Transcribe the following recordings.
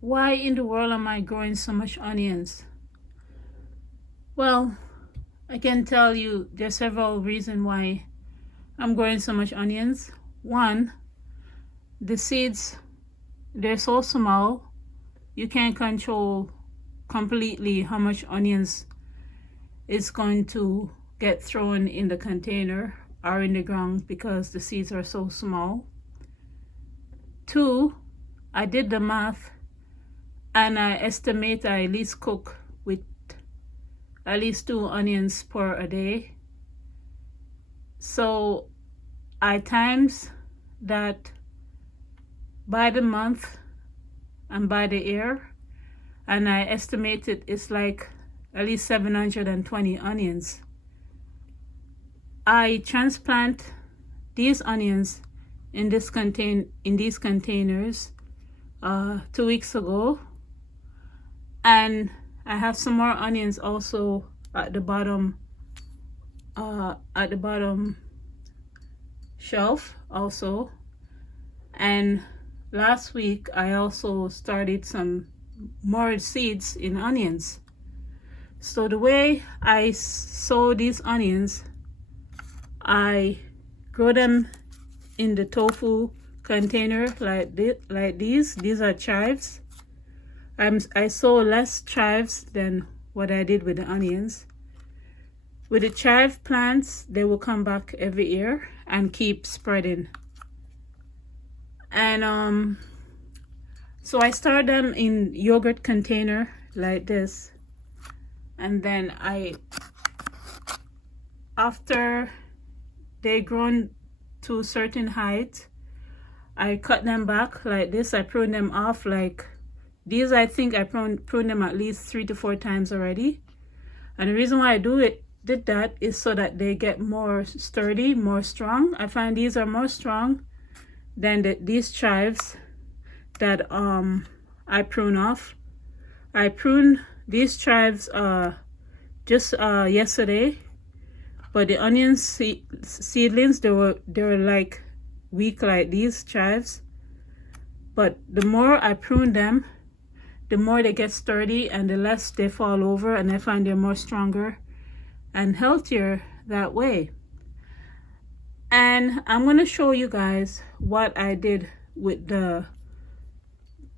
Why in the world am I growing so much onions? Well, I can tell you there's several reasons why I'm growing so much onions. One, the seeds, they're so small, you can't control completely how much onions is going to get thrown in the container or in the ground because the seeds are so small. Two, I did the math and I estimate I at least cook with at least 2 onions per a day. So I times that by the month and by the year, and I estimated it's like at least 720 onions. I transplant these onions in these containers 2 weeks ago, and I have some more onions also at the bottom shelf also. And last week I also started some more seeds in onions. So the way I sow these onions, I grow them in the tofu container like these. These are chives. I sow less chives than what I did with the onions. With the chive plants, they will come back every year and keep spreading. And so I start them in yogurt container like this, and then after they grown to a certain height, I cut them back like this. I prune them off like these. I think I prune them at least 3 to 4 times already. And the reason why I did that is so that they get more sturdy, more strong. I find these are more strong than these chives that I prune off. I pruned these chives just yesterday, but the onion seedlings, they were like weak like these chives. But the more I prune them, the more they get sturdy and the less they fall over, and I find they're more stronger and healthier that way. And I'm going to show you guys what I did with the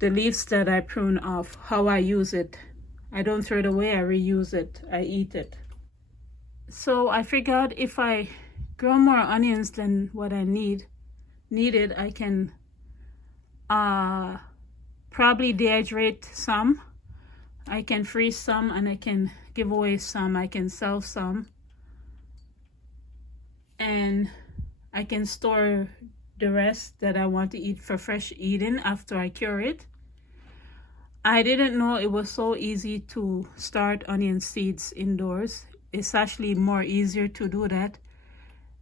leaves that I prune off, how I use it. I don't throw it away, I reuse it, I eat it. So I figured if I grow more onions than what I needed, I can probably dehydrate some. I can freeze some, and I can give away some. I can sell some, and I can store the rest that I want to eat for fresh eating after I cure it. I didn't know it was so easy to start onion seeds indoors. It's actually more easier to do that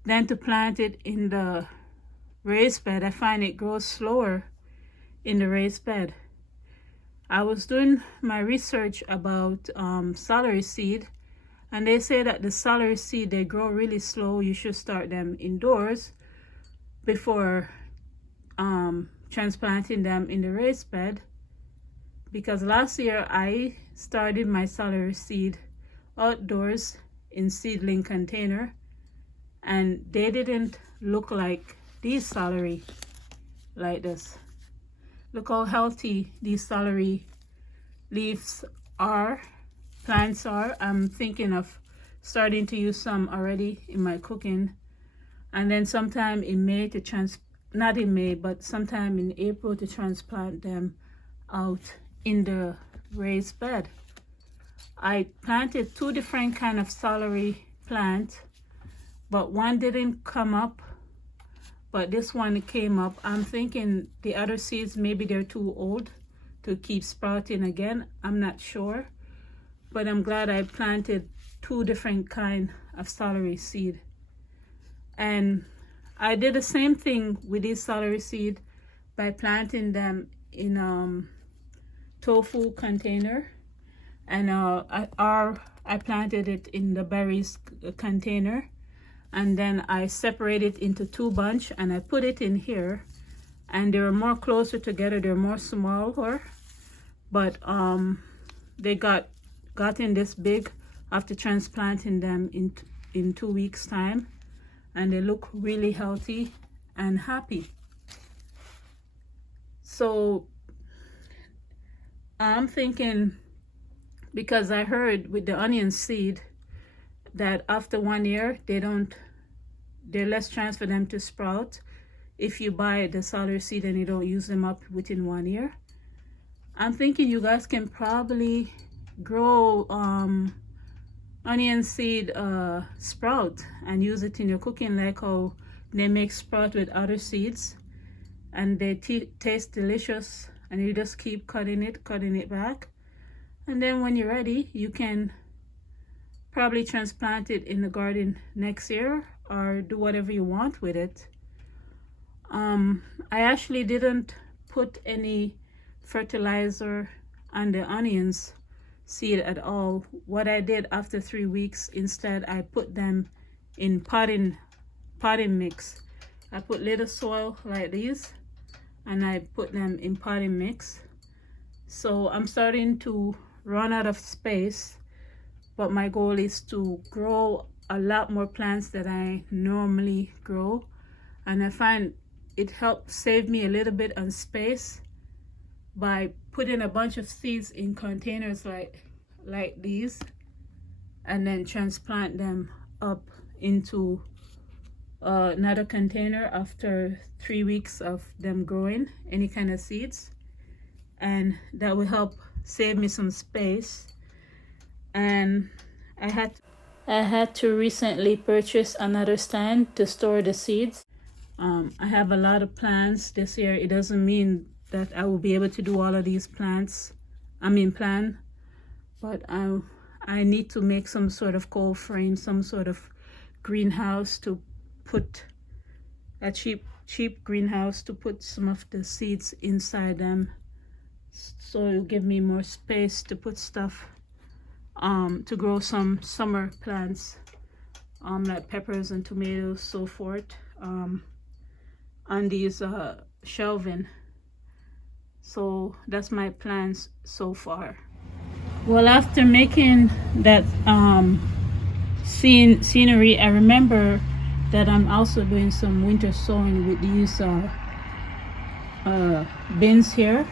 than to plant it in the raised bed. I find it grows slower in the raised bed. I was doing my research about celery seed, and they say that the celery seed, they grow really slow. You should start them indoors before transplanting them in the raised bed, because last year I started my celery seed outdoors in seedling container, and they didn't look like these celery like this. Look how healthy these celery leaves are, plants are. I'm thinking of starting to use some already in my cooking, and then sometime in May not in May, but sometime in April to transplant them out in the raised bed. I planted 2 different kind of celery plant, but one didn't come up, but this one came up. I'm thinking the other seeds, maybe they're too old to keep sprouting again. I'm not sure, but I'm glad I planted 2 different kind of celery seed. And I did the same thing with this celery seed by planting them in tofu container, and I planted it in the berries container, and then I separated it into 2 bunch, and I put it in here, and they're more closer together. They're more smaller, but they gotten this big after transplanting them in 2 weeks time, and they look really healthy and happy. So I'm thinking, because I heard with the onion seed that after 1 year there's less chance for them to sprout if you buy the celery seed and you don't use them up within 1 year. I'm thinking you guys can probably grow onion seed sprout and use it in your cooking, like how they make sprout with other seeds, and they taste delicious, and you just keep cutting it back, and then when you're ready you can probably transplant it in the garden next year or do whatever you want with it. I actually didn't put any fertilizer on the onions seed at all. What I did after 3 weeks, instead I put them in potting mix. I put little soil like this and I put them in potting mix. So I'm starting to run out of space, but my goal is to grow a lot more plants that I normally grow, and I find it helps save me a little bit on space by putting a bunch of seeds in containers like these, and then transplant them up into another container after 3 weeks of them growing any kind of seeds, and that will help save me some space. And I had to recently purchase another stand to store the seeds. I have a lot of plants this year. It doesn't mean that I will be able to do all of these plan, but I need to make some sort of cold frame, some sort of greenhouse to put a cheap greenhouse to put some of the seeds inside them, so it'll give me more space to put stuff to grow some summer plants, like peppers and tomatoes, so forth, on these shelving. So that's my plans so far. Well, after making that scenery, I remember that I'm also doing some winter sowing with these bins here,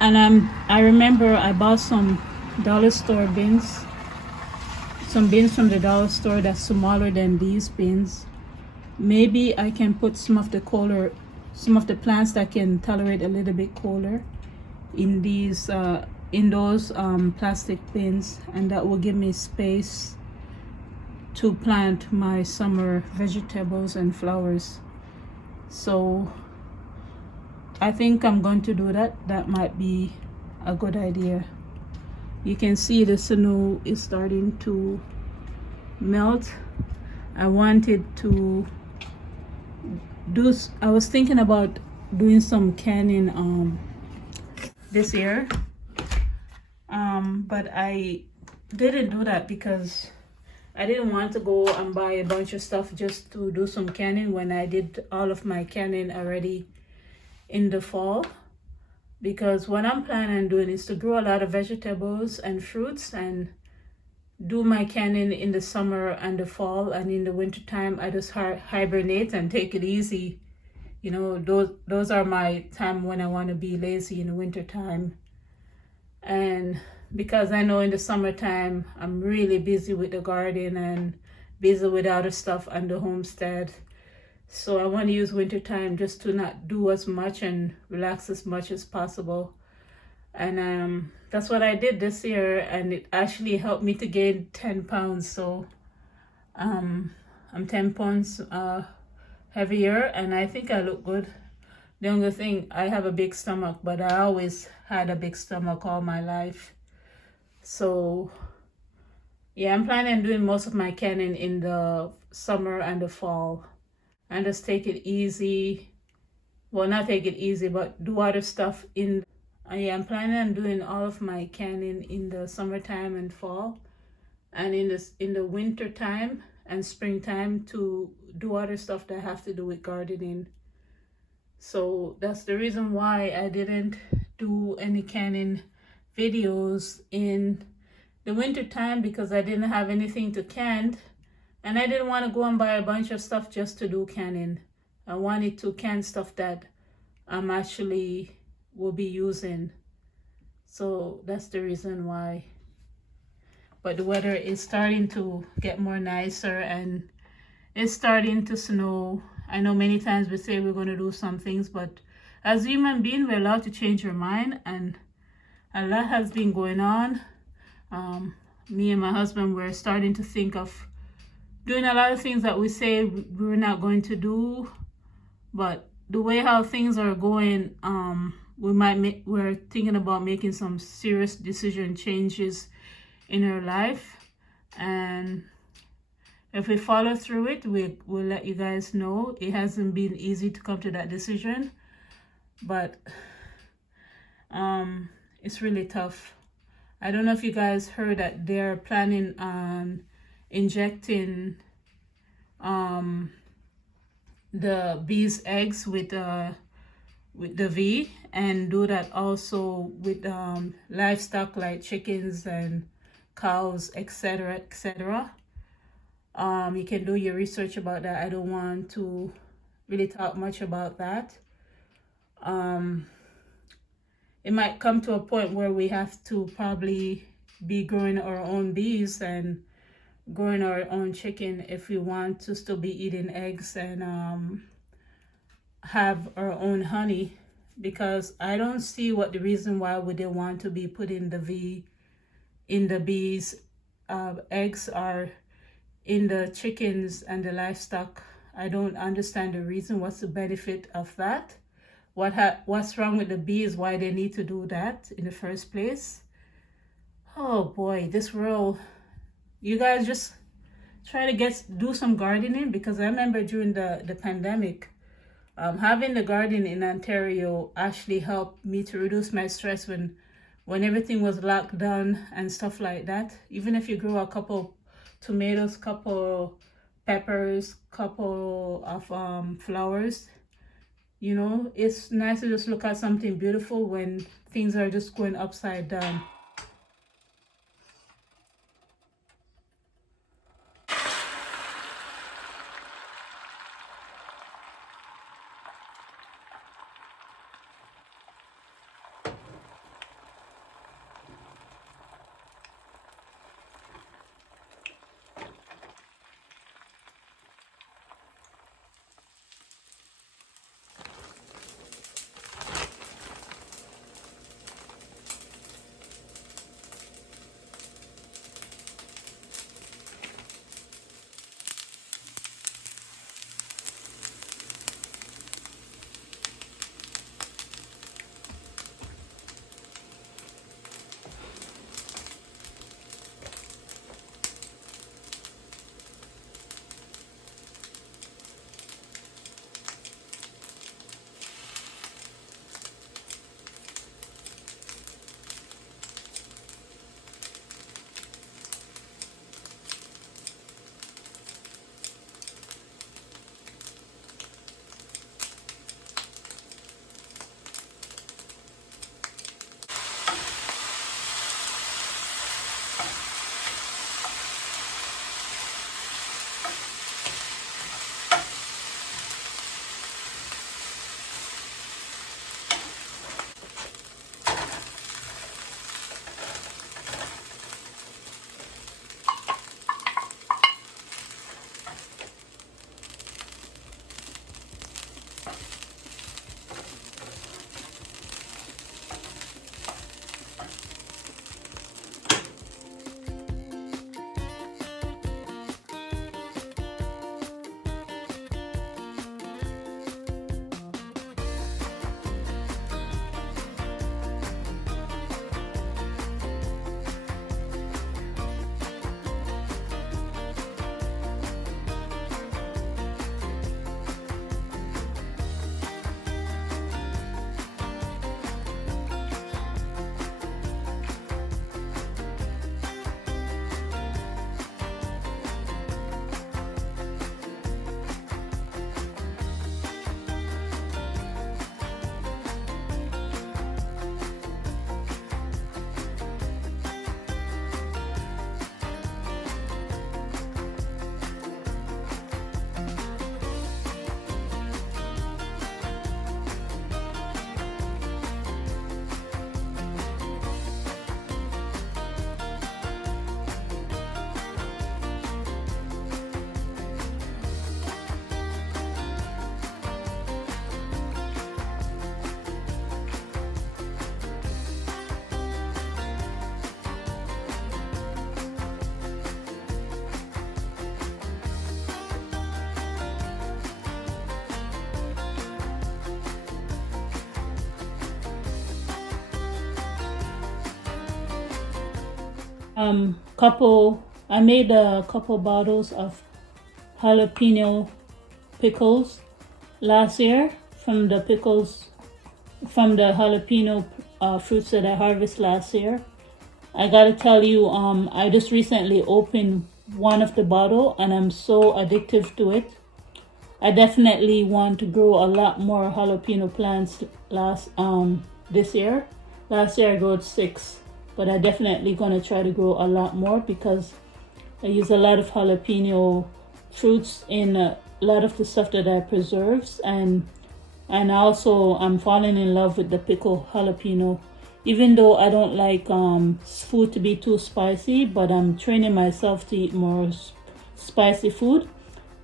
and I remember I bought some dollar store bins, some bins from the dollar store that's smaller than these bins. Maybe I can put some of the plants that can tolerate a little bit colder in these in those plastic bins, and that will give me space to plant my summer vegetables and flowers. So I think I'm going to do that. That might be a good idea. You can see the snow is starting to melt. I was thinking about doing some canning this year, but I didn't do that because I didn't want to go and buy a bunch of stuff just to do some canning when I did all of my canning already in the fall. Because what I'm planning on doing is to grow a lot of vegetables and fruits and do my canning in the summer and the fall, and in the winter time I just hibernate and take it easy. You know, those are my time when I want to be lazy, in the winter time. And because I know in the summertime I'm really busy with the garden and busy with other stuff on the homestead, so I want to use winter time just to not do as much and relax as much as possible. And that's what I did this year, and it actually helped me to gain 10 pounds. So I'm 10 pounds heavier, and I think I look good. The only thing, I have a big stomach, but I always had a big stomach all my life. So yeah, I'm planning on doing most of my canning in the summer and the fall, and just take it easy. Well, not take it easy, but do other stuff yeah, I'm planning on doing all of my canning in the summertime and fall, and in the winter time and springtime to do other stuff that have to do with gardening. So that's the reason why I didn't do any canning videos in the winter time because I didn't have anything to can, and I didn't want to go and buy a bunch of stuff just to do canning. I wanted to can stuff that I'm actually will be using. So that's the reason why. But the weather is starting to get more nicer and it's starting to snow. I know many times we say we're going to do some things, but as human beings, we're allowed to change our mind, and a lot has been going on. Me and my husband were starting to think of doing a lot of things that we say we're not going to do, but the way how things are going, we're thinking about making some serious decision changes in our life, and if we follow through it, we'll let you guys know. It hasn't been easy to come to that decision, but it's really tough. I don't know if you guys heard that they're planning on injecting the bees' eggs with the V, and do that also with livestock like chickens and cows, etc., etc. You can do your research about that. I don't want to really talk much about that. It might come to a point where we have to probably be growing our own bees and growing our own chicken if we want to still be eating eggs and have our own honey, because I don't see what the reason why would they want to be putting the V in the bees' eggs or in the chickens and the livestock. I don't understand the reason. What's the benefit of that? What's wrong with the bees? Why they need to do that in the first place? Oh boy, this world. You guys just try to do some gardening, because I remember during the pandemic, having the garden in Ontario actually helped me to reduce my stress when everything was locked down and stuff like that. Even if you grow a couple tomatoes, couple peppers, couple of flowers, you know, it's nice to just look at something beautiful when things are just going upside down. I made a couple bottles of jalapeno pickles last year from the jalapeno fruits that I harvested last year. I gotta tell you, I just recently opened one of the bottle and I'm so addictive to it. I definitely want to grow a lot more jalapeno plants this year. Last year I grew 6, but I definitely gonna try to grow a lot more because I use a lot of jalapeno fruits in a lot of the stuff that I preserves, and also I'm falling in love with the pickled jalapeno. Even though I don't like food to be too spicy, but I'm training myself to eat more spicy food,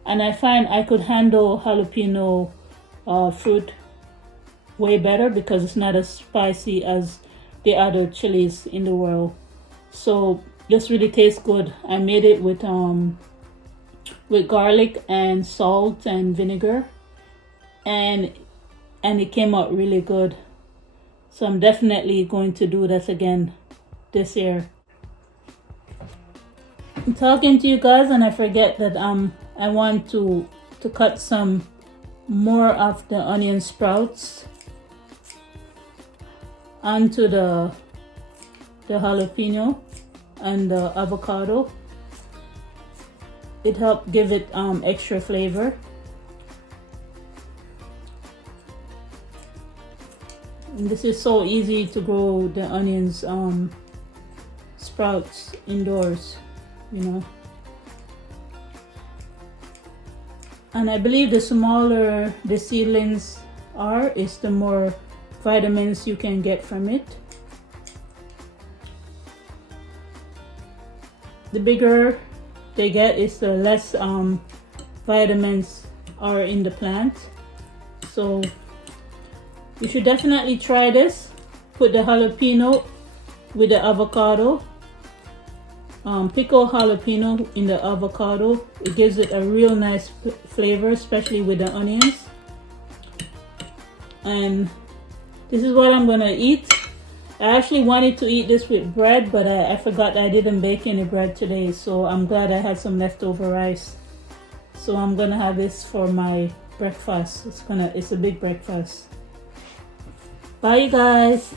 and I find I could handle jalapeno fruit way better because it's not as spicy as the other chilies in the world. So this really tastes good. I made it with garlic and salt and vinegar, and it came out really good. So I'm definitely going to do that again this year. I'm talking to you guys and I forget that I want to cut some more of the onion sprouts onto the jalapeno and the avocado. It helped give it extra flavor. And this is so easy to grow the onions sprouts indoors, you know. And I believe the smaller the seedlings are, is the more vitamins you can get from it. The bigger they get is the less vitamins are in the plant. So you should definitely try this. Put the jalapeno with the avocado. Pickle jalapeno in the avocado. It gives it a real nice flavor, especially with the onions. And this is what I'm gonna eat. I actually wanted to eat this with bread, but I forgot I didn't bake any bread today, so I'm glad I had some leftover rice. So I'm gonna have this for my breakfast. It's a big breakfast. Bye you guys.